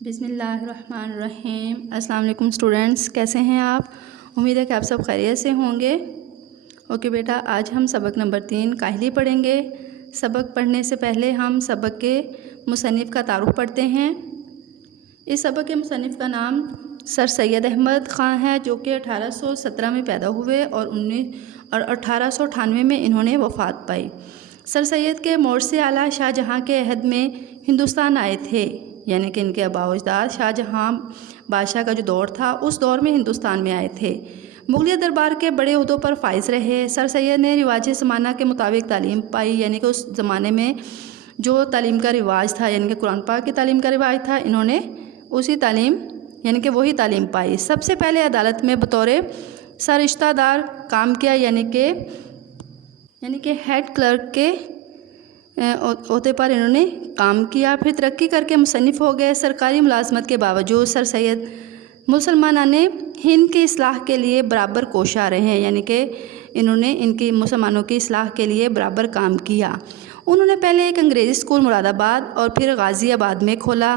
بسم اللہ الرحمن الرحیم۔ السلام علیکم اسٹوڈنٹس، کیسے ہیں آپ؟ امید ہے کہ آپ سب خیریت سے ہوں گے۔ اوکے بیٹا، آج ہم سبق نمبر 3 کاہلی پڑھیں گے۔ سبق پڑھنے سے پہلے ہم سبق کے مصنف کا تعارف پڑھتے ہیں۔ اس سبق کے مصنف کا نام سر سید احمد خان ہے، جو کہ 1817 میں پیدا ہوئے اور 1898 میں انہوں نے وفات پائی۔ سر سید کے مورث اعلیٰ شاہ جہاں کے عہد میں ہندوستان آئے تھے، یعنی کہ ان کے آباء و اجداد شاہ جہاں بادشاہ کا جو دور تھا اس دور میں ہندوستان میں آئے تھے۔ مغلیہ دربار کے بڑے عہدوں پر فائز رہے۔ سر سید نے رواج زمانہ کے مطابق تعلیم پائی، یعنی کہ اس زمانے میں جو تعلیم کا رواج تھا، یعنی کہ قرآن پاک کی تعلیم کا رواج تھا، انہوں نے اسی تعلیم یعنی کہ وہی تعلیم پائی۔ سب سے پہلے عدالت میں بطور سررشتہ دار کام کیا، یعنی کہ ہیڈ کلرک کے عہدے پر انہوں نے کام کیا۔ پھر ترقی کر کے مصنف ہو گئے۔ سرکاری ملازمت کے باوجود سر سید مسلمانان ہند کی اصلاح کے لیے برابر کوشاں رہے، یعنی کہ انہوں نے مسلمانوں کی اصلاح کے لیے برابر کام کیا۔ انہوں نے پہلے ایک انگریزی اسکول مراد آباد اور پھر غازی آباد میں کھولا،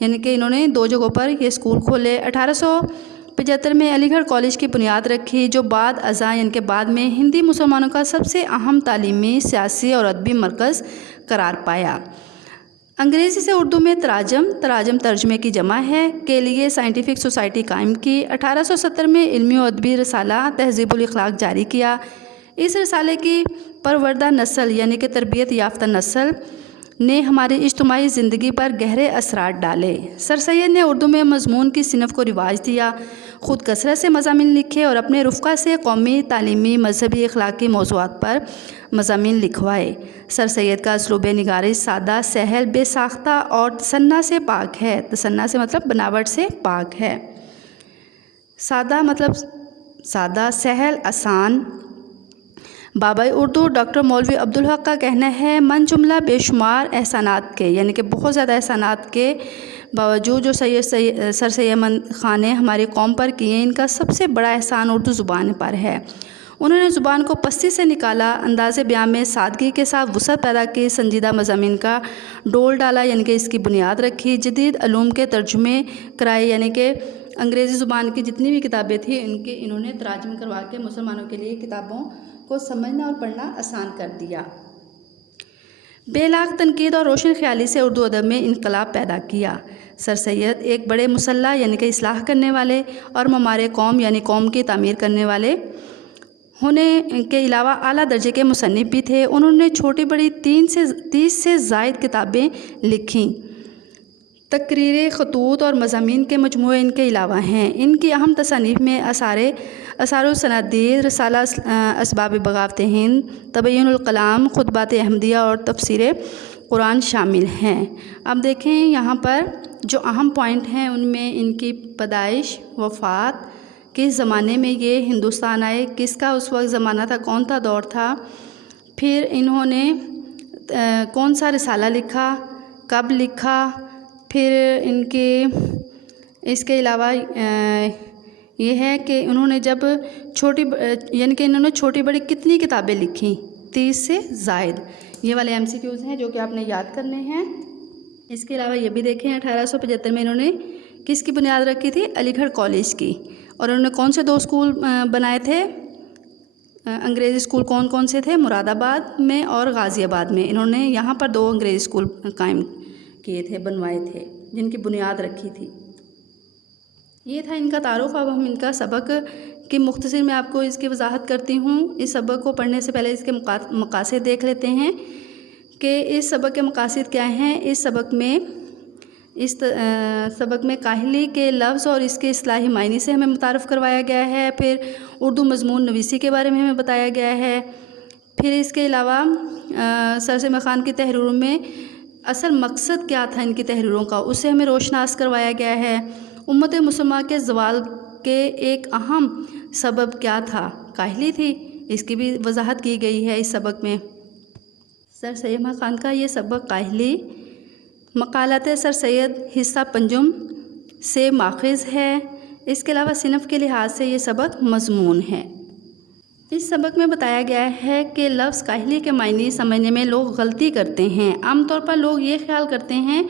یعنی کہ انہوں نے 2 جگہوں پر یہ اسکول کھولے۔ 1875 میں علی گڑھ کالج کی بنیاد رکھی، جو بعد ازاں یعنی کہ بعد میں ہندی مسلمانوں کا سب سے اہم تعلیمی، سیاسی اور ادبی مرکز قرار پایا۔ انگریزی سے اردو میں تراجم ترجمے کی جمع ہے کے لیے سائنٹیفک سوسائٹی قائم کی۔ 1870 میں علمی و ادبی رسالہ تہذیب الاخلاق جاری کیا۔ اس رسالے کی پروردہ نسل یعنی کہ تربیت یافتہ نسل نے ہماری اجتماعی زندگی پر گہرے اثرات ڈالے۔ سر سید نے اردو میں مضمون کی صنف کو رواج دیا، خود کثرت سے مضامین لکھے اور اپنے رفقا سے قومی، تعلیمی، مذہبی، اخلاقی موضوعات پر مضامین لکھوائے۔ سر سید کا اسلوب نگارش سادہ، سہل، بے ساختہ اور تصنع سے پاک ہے۔ تصنع سے مطلب بناوٹ سے پاک ہے۔ سادہ، سہل، آسان۔ بابائے اردو ڈاکٹر مولوی عبدالحق کا کہنا ہے، من جملہ بے شمار احسانات کے، یعنی کہ بہت زیادہ احسانات کے باوجود جو سر سید خان نے ہماری قوم پر کیے، ان کا سب سے بڑا احسان اردو زبان پر ہے۔ انہوں نے زبان کو پستی سے نکالا، انداز بیان میں سادگی کے ساتھ وسعت پیدا کی، سنجیدہ مضامین کا ڈول ڈالا، یعنی کہ اس کی بنیاد رکھی، جدید علوم کے ترجمے کرائے، یعنی کہ انگریزی زبان کی جتنی بھی کتابیں تھیں انہوں نے تراجم کروا کے مسلمانوں کے لیے کتابوں کو سمجھنا اور پڑھنا آسان کر دیا۔ بے لاگ تنقید اور روشن خیالی سے اردو ادب میں انقلاب پیدا کیا۔ سر سید ایک بڑے مصلح یعنی کہ اصلاح کرنے والے اور معمار قوم یعنی قوم کی تعمیر کرنے والے ہونے کے علاوہ اعلیٰ درجے کے مصنف بھی تھے۔ انہوں نے چھوٹی بڑی 30 سے زائد کتابیں لکھیں۔ تقریریں، خطوط اور مضامین کے مجموعے ان کے علاوہ ہیں۔ ان کی اہم تصانیف میں اثار الصنادید، رسالہ اسباب بغاوت ہند، تبیین الکلام، خطبات احمدیہ اور تفسیر قرآن شامل ہیں۔ اب دیکھیں یہاں پر جو اہم پوائنٹ ہیں، ان میں ان کی پیدائش، وفات، کس زمانے میں یہ ہندوستان آئے، کس کا اس وقت زمانہ تھا، کون سا دور تھا، پھر انہوں نے کون سا رسالہ لکھا، کب لکھا، پھر اس کے علاوہ یہ ہے کہ انہوں نے چھوٹی بڑی کتنی کتابیں لکھیں، 30 سے زائد۔ یہ والے MCQs ہیں جو کہ آپ نے یاد کرنے ہیں۔ اس کے علاوہ یہ بھی دیکھیں 1875 میں انہوں نے کس کی بنیاد رکھی تھی؟ علی گڑھ کالج کی۔ اور انہوں نے کون سے 2 اسکول بنائے تھے؟ انگریزی اسکول کون سے تھے؟ مراد آباد میں اور غازی آباد میں۔ انہوں نے یہاں پر 2 انگریزی اسکول قائم کیے تھے، بنوائے تھے، جن کی بنیاد رکھی تھی۔ یہ تھا ان کا تعارف۔ اب ہم ان کا سبق کی مختصر میں آپ کو اس کی وضاحت کرتی ہوں۔ اس سبق کو پڑھنے سے پہلے اس کے مقاصد دیکھ لیتے ہیں کہ اس سبق کے مقاصد کیا ہیں۔ اس سبق میں کاہلی کے لفظ اور اس کے اصطلاحی معنی سے ہمیں متعارف کروایا گیا ہے۔ پھر اردو مضمون نویسی کے بارے میں ہمیں بتایا گیا ہے۔ پھر اس کے علاوہ سر سید خان کی تحریروں میں اصل مقصد کیا تھا ان کی تحریروں کا، اسے ہمیں روشناس کروایا گیا ہے۔ امت مسلمہ کے زوال کے ایک اہم سبب کیا تھا؟ کاہلی تھی، اس کی بھی وضاحت کی گئی ہے اس سبق میں۔ سر سید خان کا یہ سبق کاہلی مقالات سر سید حصہ پنجم سے ماخذ ہے۔ اس کے علاوہ صنف کے لحاظ سے یہ سبق مضمون ہے۔ اس سبق میں بتایا گیا ہے کہ لفظ کاہلی کے معنی سمجھنے میں لوگ غلطی کرتے ہیں۔ عام طور پر لوگ یہ خیال کرتے ہیں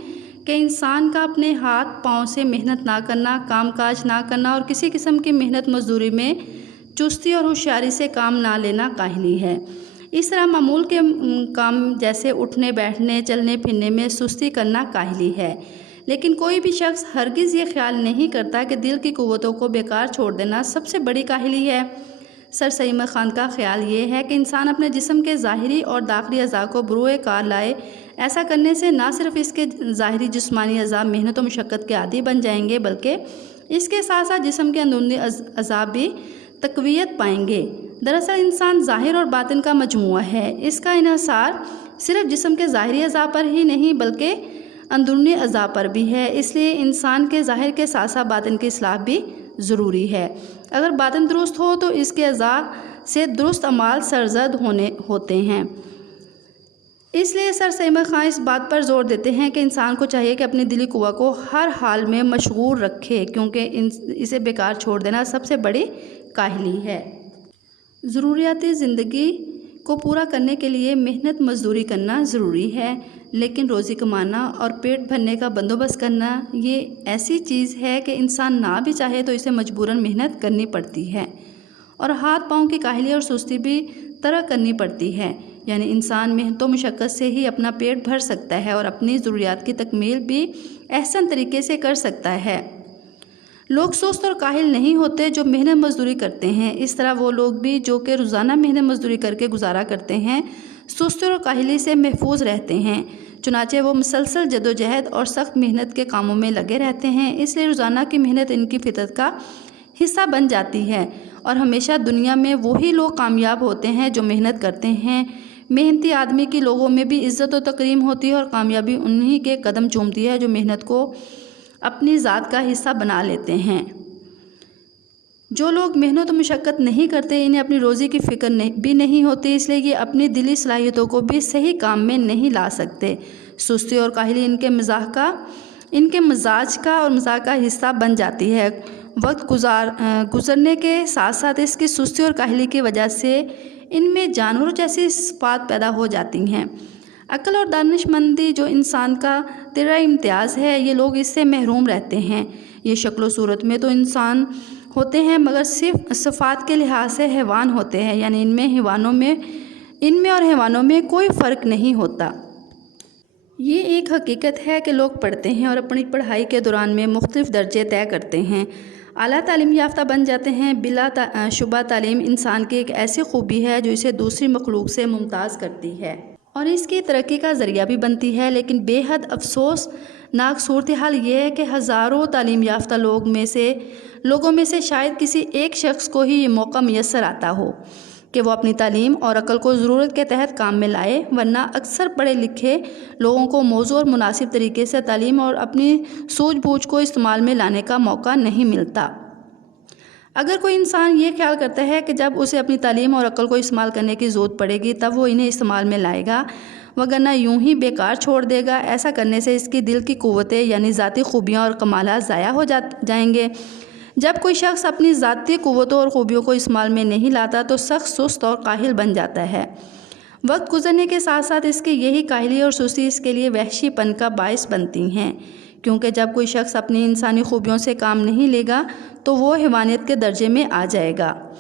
کہ انسان کا اپنے ہاتھ پاؤں سے محنت نہ کرنا، کام کاج نہ کرنا اور کسی قسم کی محنت مزدوری میں چستی اور ہوشیاری سے کام نہ لینا کاہلی ہے۔ اس طرح معمول کے کام جیسے اٹھنے بیٹھنے چلنے پھرنے میں سستی کرنا کاہلی ہے، لیکن کوئی بھی شخص ہرگز یہ خیال نہیں کرتا کہ دل کی قوتوں کو بیکار چھوڑ دینا سب سے بڑی کاہلی ہے۔ سر سید احمد خان کا خیال یہ ہے کہ انسان اپنے جسم کے ظاہری اور داخلی اعضاء کو بروئے کار لائے۔ ایسا کرنے سے نہ صرف اس کے ظاہری جسمانی اعضاء محنت و مشقت کے عادی بن جائیں گے، بلکہ اس کے ساتھ ساتھ جسم کے اندرونی اعضاء بھی تقویت پائیں گے۔ دراصل انسان ظاہر اور باطن کا مجموعہ ہے۔ اس کا انحصار صرف جسم کے ظاہری اعضاء پر ہی نہیں بلکہ اندرونی اعضاء پر بھی ہے۔ اس لیے انسان کے ظاہر کے ساتھ ساتھ باطن کی اصلاح بھی ضروری ہے۔ اگر باطن درست ہو تو اس کے اعضاء سے درست اعمال سرزد ہوتے ہیں۔ اس لیے سر سید احمد خان اس بات پر زور دیتے ہیں کہ انسان کو چاہیے کہ اپنی دلی قوت کو ہر حال میں مشغول رکھے، کیونکہ اسے بیکار چھوڑ دینا سب سے بڑی کاہلی ہے۔ ضروریات زندگی کو پورا کرنے کے لیے محنت مزدوری کرنا ضروری ہے، لیکن روزی کمانا اور پیٹ بھرنے کا بندوبست کرنا یہ ایسی چیز ہے کہ انسان نہ بھی چاہے تو اسے مجبوراً محنت کرنی پڑتی ہے، اور ہاتھ پاؤں کی کاہلی اور سستی بھی ترک کرنی پڑتی ہے۔ یعنی انسان محنت و مشقت سے ہی اپنا پیٹ بھر سکتا ہے اور اپنی ضروریات کی تکمیل بھی احسن طریقے سے کر سکتا ہے۔ لوگ سست اور کاہل نہیں ہوتے جو محنت مزدوری کرتے ہیں، اس طرح وہ لوگ بھی جو کہ روزانہ محنت مزدوری کر کے گزارا کرتے ہیں سستی اور کاہلی سے محفوظ رہتے ہیں۔ چنانچہ وہ مسلسل جدوجہد اور سخت محنت کے کاموں میں لگے رہتے ہیں۔ اس لیے روزانہ کی محنت ان کی فطرت کا حصہ بن جاتی ہے، اور ہمیشہ دنیا میں وہی لوگ کامیاب ہوتے ہیں جو محنت کرتے ہیں۔ محنتی آدمی کی لوگوں میں بھی عزت و تکریم ہوتی ہے، اور کامیابی انہی کے قدم چومتی ہے جو محنت کو اپنی ذات کا حصہ بنا لیتے ہیں۔ جو لوگ محنت و مشقت نہیں کرتے انہیں اپنی روزی کی فکر بھی نہیں ہوتی، اس لیے یہ اپنی دلی صلاحیتوں کو بھی صحیح کام میں نہیں لا سکتے۔ سستی اور کاہلی ان کے مزاج کا اور مزاج کا حصہ بن جاتی ہے۔ وقت گزرنے کے ساتھ ساتھ اس کی سستی اور کاہلی کی وجہ سے ان میں جانوروں جیسی صفات پیدا ہو جاتی ہیں۔ عقل اور دانش مندی جو انسان کا تیرہ امتیاز ہے، یہ لوگ اس سے محروم رہتے ہیں۔ یہ شکل و صورت میں تو انسان ہوتے ہیں مگر صرف صفات کے لحاظ سے حیوان ہوتے ہیں، یعنی ان میں اور حیوانوں میں کوئی فرق نہیں ہوتا۔ یہ ایک حقیقت ہے کہ لوگ پڑھتے ہیں اور اپنی پڑھائی کے دوران میں مختلف درجے طے کرتے ہیں، اعلیٰ تعلیم یافتہ بن جاتے ہیں۔ بلا شبہ تعلیم انسان کی ایک ایسی خوبی ہے جو اسے دوسری مخلوق سے ممتاز کرتی ہے اور اس کی ترقی کا ذریعہ بھی بنتی ہے، لیکن بے حد افسوسناک صورتحال یہ ہے کہ ہزاروں تعلیم یافتہ لوگوں میں سے شاید کسی ایک شخص کو ہی یہ موقع میسر آتا ہو کہ وہ اپنی تعلیم اور عقل کو ضرورت کے تحت کام میں لائے، ورنہ اکثر پڑھے لکھے لوگوں کو موزوں اور مناسب طریقے سے تعلیم اور اپنی سوجھ بوجھ کو استعمال میں لانے کا موقع نہیں ملتا۔ اگر کوئی انسان یہ خیال کرتا ہے کہ جب اسے اپنی تعلیم اور عقل کو استعمال کرنے کی ضرورت پڑے گی تب وہ انہیں استعمال میں لائے گا، وگرنہ یوں ہی بیکار چھوڑ دے گا، ایسا کرنے سے اس کی دل کی قوتیں یعنی ذاتی خوبیاں اور کمالات ضائع ہو جائیں گے۔ جب کوئی شخص اپنی ذاتی قوتوں اور خوبیوں کو استعمال میں نہیں لاتا تو سخت سست اور کاہل بن جاتا ہے۔ وقت گزرنے کے ساتھ ساتھ اس کی یہی کاہلی اور سستی اس کے لیے وحشی پن کا باعث بنتی ہیں، کیونکہ جب کوئی شخص اپنی انسانی خوبیوں سے کام نہیں لے گا تو وہ حیوانیت کے درجے میں آ جائے گا۔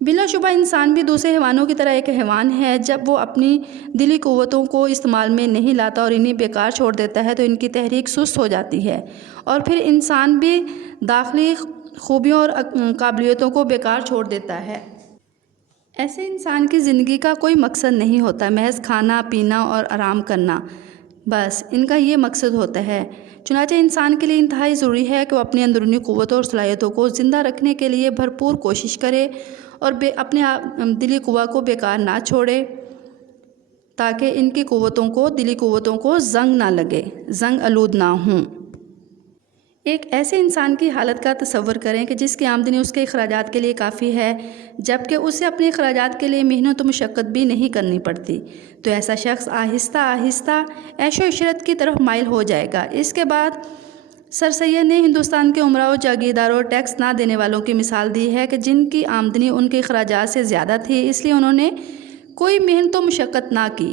بلا شبہ انسان بھی دوسرے حیوانوں کی طرح ایک حیوان ہے۔ جب وہ اپنی دلی قوتوں کو استعمال میں نہیں لاتا اور انہیں بیکار چھوڑ دیتا ہے تو ان کی تحریک سست ہو جاتی ہے، اور پھر انسان بھی داخلی خوبیوں اور قابلیتوں کو بیکار چھوڑ دیتا ہے۔ ایسے انسان کی زندگی کا کوئی مقصد نہیں ہوتا، محض کھانا پینا اور آرام کرنا، بس ان کا یہ مقصد ہوتا ہے۔ چنانچہ انسان کے لیے انتہائی ضروری ہے کہ وہ اپنی اندرونی قوتوں اور صلاحیتوں کو زندہ رکھنے کے لیے بھرپور کوشش کرے اور اپنے دلی قوت کو بیکار نہ چھوڑے، تاکہ ان کی دلی قوتوں کو زنگ نہ لگے، زنگ آلود نہ ہوں۔ ایک ایسے انسان کی حالت کا تصور کریں کہ جس کی آمدنی اس کے اخراجات کے لیے کافی ہے، جبکہ اسے اپنے اخراجات کے لیے محنت و مشقت بھی نہیں کرنی پڑتی، تو ایسا شخص آہستہ آہستہ عیش و عشرت کی طرف مائل ہو جائے گا۔ اس کے بعد سر سید نے ہندوستان کے عمراء و جاگیرداروں اور ٹیکس نہ دینے والوں کی مثال دی ہے کہ جن کی آمدنی ان کے اخراجات سے زیادہ تھی، اس لیے انہوں نے کوئی محنت و مشقت نہ کی۔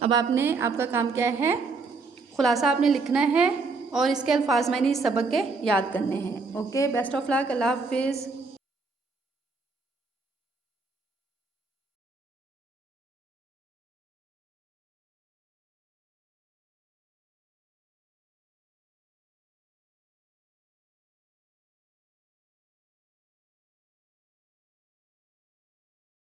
اب آپ کا کام کیا ہے، خلاصہ آپ نے لکھنا ہے اور اس کے الفاظ میں نے اس سبق کے یاد کرنے ہیں۔ اوکے، بیسٹ آف لک، اللہ حافظ۔